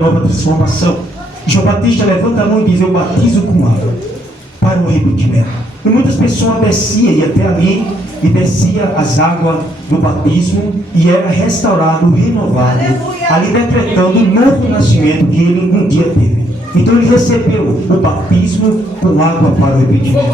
nova transformação. João Batista levanta a mão e diz: eu batizo com água para o arrependimento. E muitas pessoas desciam e até ali e descia as águas do batismo e era restaurado, renovado, ali decretando um novo nascimento que ele um dia teve. Então ele recebeu o batismo com água para o arrependimento.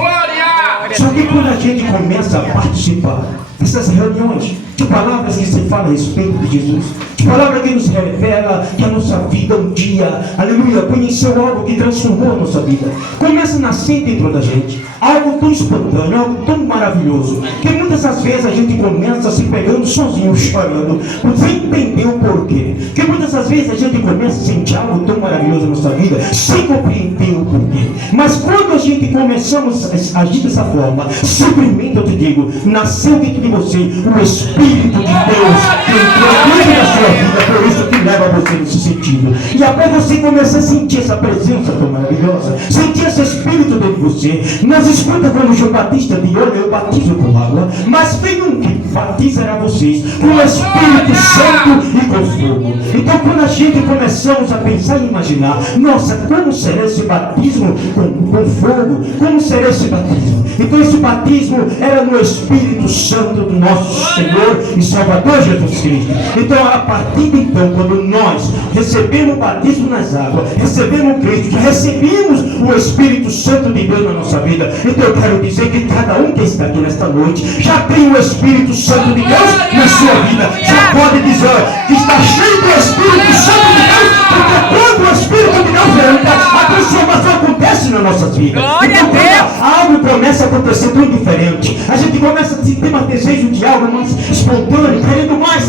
Só que quando a gente começa a participar dessas reuniões, de palavras que se fala a respeito de Jesus, de palavras que nos revela que a nossa vida um dia, aleluia, conheceu algo que transformou a nossa vida, começa a nascer dentro da gente algo tão espontâneo, algo tão maravilhoso, que muitas das vezes a gente começa se pegando sozinho, chorando, sem entender o porquê. Que muitas das vezes a gente começa a sentir algo tão maravilhoso na nossa vida, sem compreender o porquê. Mas quando a gente começamos a agir dessa forma, simplesmente eu te digo, nasceu dentro de você o Espírito de Deus que entrou dentro da sua vida, por isso que leva você nesse sentido. E após você começar a sentir essa presença tão maravilhosa, sentir esse Espírito dentro de você, nós escuta como João Batista de olho, eu batizo com água, mas vem um que batizará vocês com o Espírito Santo e com fogo. Então quando a gente começamos a pensar e imaginar, nossa, como será esse batismo com fogo? Como será esse batismo? Então esse batismo era no Espírito Santo do nosso Senhor e Salvador Jesus Cristo. Então a partir de então, quando nós recebemos o batismo nas águas, recebemos Cristo, recebemos o Espírito Santo de Deus na nossa vida, então eu quero dizer que cada um que está aqui nesta noite já tem o Espírito Santo de Deus na sua vida. Já pode dizer que está cheio do Espírito Santo de Deus, porque quando o Espírito de Deus entra, a transformação acontece nas nossas vidas. Então quando algo começa a acontecer tão diferente, a gente começa a ter mais desejo de algo mais espontâneo, querendo mais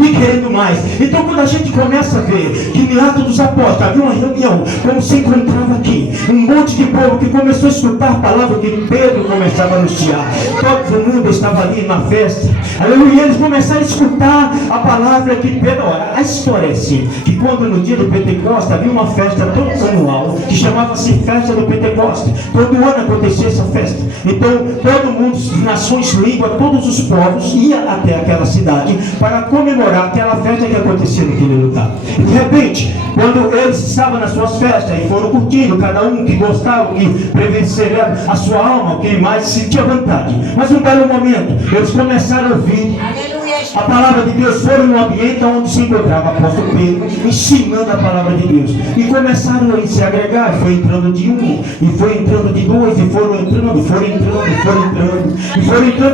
e querendo mais. Então quando a gente começa a ver que em Atos dos Apóstolos havia uma reunião, como se encontrava aqui, um monte de povo que começou a escutar a palavra que Pedro começava a anunciar. Todo mundo estava ali na festa, aleluia, eles começaram a escutar a palavra que Pedro. Ora, a história é assim, que quando no dia do Pentecostes havia uma festa todo anual, que chamava-se Festa do Pentecostes. Todo ano acontecia essa festa. Então todo mundo, nações, língua, todos os povos ia até aquela cidade para comemorar aquela festa que acontecia naquele lugar. E de repente, quando eles estavam nas suas festas e foram curtindo, cada um que gostava, que prevenceria a sua alma, que mais sentia vontade, mas um belo momento eles começaram a ouvir a palavra de Deus. Foram no ambiente onde se encontrava o apóstolo Pedro ensinando a palavra de Deus, e começaram a se agregar. Foi entrando de um, e foi entrando de dois, e foram entrando, e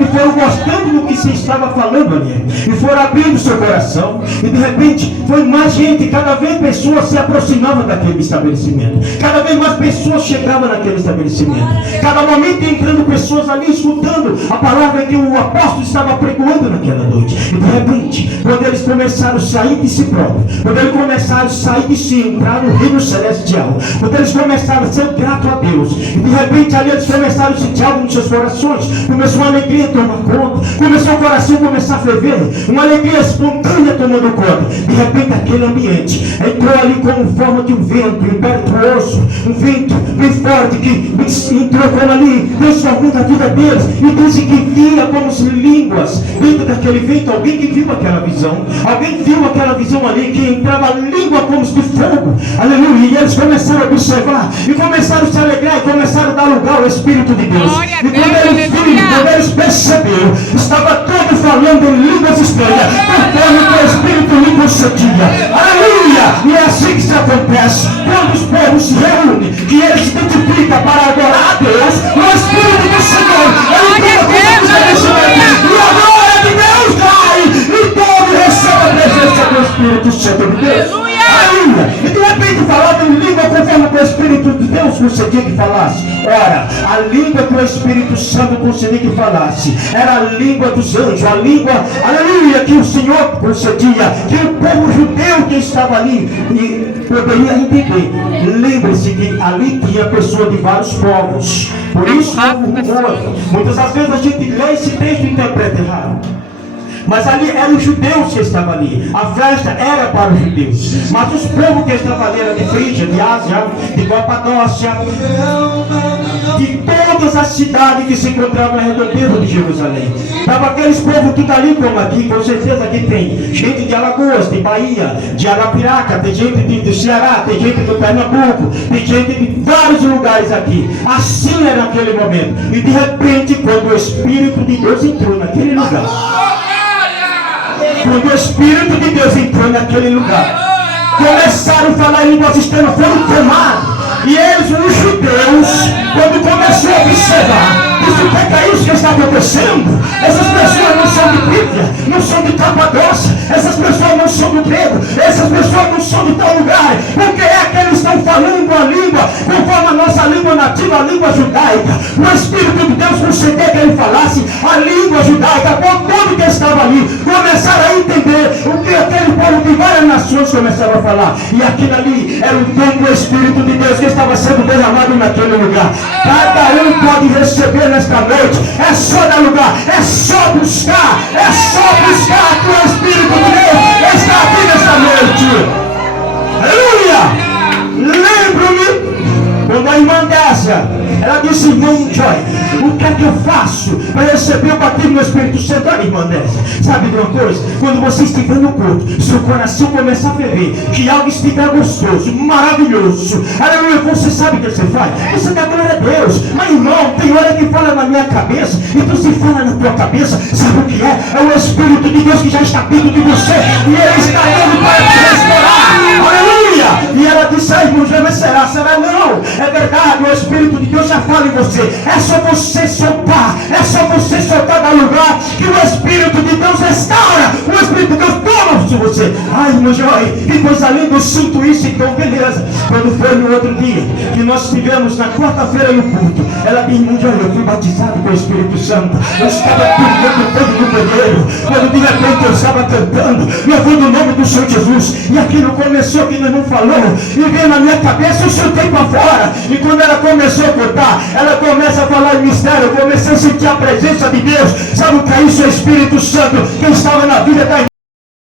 foram gostando do que se estava falando ali, e foram abrindo seu coração, e de repente foi mais gente, cada vez pessoas se aproximavam daquele estabelecimento, cada vez mais pessoas chegavam naquele estabelecimento, cada momento entrando pessoas ali escutando a palavra que o apóstolo estava pregando naquela noite. E de repente, quando eles começaram a sair de si próprios, quando eles começaram a sair de si, entrar no reino celestial, quando eles começaram a ser gratos a Deus, e de repente ali eles começaram a sentir algo nos seus corações, começou uma alegria a tomar conta, começou o coração a começar a ferver, uma alegria espontânea tomando conta. De repente aquele ambiente entrou ali como forma de um vento impetuoso, um vento bem forte que entrou como ali, transformando a vida deles, e disse que via como se línguas dentro daquele vento. Alguém que viu aquela visão, alguém viu aquela visão ali, que entrava a língua como se de fogo, aleluia, e eles começaram a observar, e começaram a se alegrar, e começaram a dar lugar ao Espírito de Deus. E quando eles perceberam, estava todo falando em línguas estranhas, conforme que o Espírito lhe concedia, aleluia. E é assim que se acontece quando os povos se reúnem, que eles se identificam para adorar a Deus. O Espírito do Senhor, ele e a glória de Deus cai, e todo recebe a presença do Espírito Santo de Deus. Aleluia. E de repente falava em língua conforme que o Espírito de Deus concedia que falasse. Ora, a língua que o Espírito Santo concedia que falasse era a língua dos anjos, a língua, aleluia, que o Senhor concedia, que o povo judeu que estava ali e poderia entender. Lembre-se que ali tinha pessoas de vários povos. Por isso, muitas das vezes a gente lê esse texto e interpreta errado. Mas ali eram os judeus que estavam ali. A festa era para os judeus. Mas os povos que estavam ali eram de Frígia, de Ásia, de Capadócia, de todas as cidades que se encontravam na redondeza de Jerusalém. Estava aqueles povos tudo ali como aqui. Com certeza aqui tem gente de Alagoas, de Bahia, de Arapiraca, tem gente do Ceará, tem gente do Pernambuco, tem gente de vários lugares aqui. Assim era naquele momento. E de repente, quando o Espírito de Deus entrou naquele lugar, quando o Espírito de Deus entrou naquele lugar, começaram a falar em línguas estranhas, foram tomados. E eles, os judeus, quando começou a observar, isso é isso que está acontecendo. Essas pessoas não são de Bíblia, não são de Capadócia, essas pessoas não são do grego, essas pessoas não são de tal lugar. Porque é que eles estão falando a língua conforme a nossa língua nativa, a língua judaica. O Espírito de Deus concedeu que ele falasse a língua judaica. Por todo que estava ali, começaram a entender o que aquele povo de várias nações começaram a falar. E aquilo ali era o dom do Espírito de Deus que estava sendo derramado naquele lugar. Cada um pode receber nesta noite. É só dar lugar, é só buscar que o Espírito de Deus está aqui nesta noite. Aleluia! Lembro-me quando a irmã Décia, ela disse: irmão Joy, o que é que eu faço para receber o batismo do Espírito Santo? Olha, irmã Décia, sabe de uma coisa? Quando você estiver no culto, seu coração começar a ferver, que algo estiver gostoso, maravilhoso, aleluia, você sabe o que você faz? Você dá glória a Deus. Mas irmão, tem hora que fala na minha cabeça, então se fala na tua cabeça, sabe o que é? É o Espírito de Deus que já está dentro de você, e ele está dentro para te restaurar. Aleluia! E ela disse: ai, irmão Joy, mas será? Será? Não, é verdade, o Espírito de Deus já fala em você. É só você soltar, é só você soltar da lugar que o Espírito de Deus restaura, o Espírito de Deus toma de você. Ai, irmão Joy, que coisa linda, eu sinto isso. Então beleza, quando foi no outro dia que nós estivemos na quarta-feira no culto, ela disse: irmão Joy, eu fui batizado com o Espírito Santo, eu estava cantando no banheiro, quando de repente eu estava cantando, louvando o nome do Senhor Jesus, e aquilo começou, que não falou, e veio na minha cabeça, eu soltei para fora. E quando ela começou a cantar, ela começa a falar em mistério, eu comecei a sentir a presença de Deus. Sabe o que é isso? O Espírito Santo que estava na vida da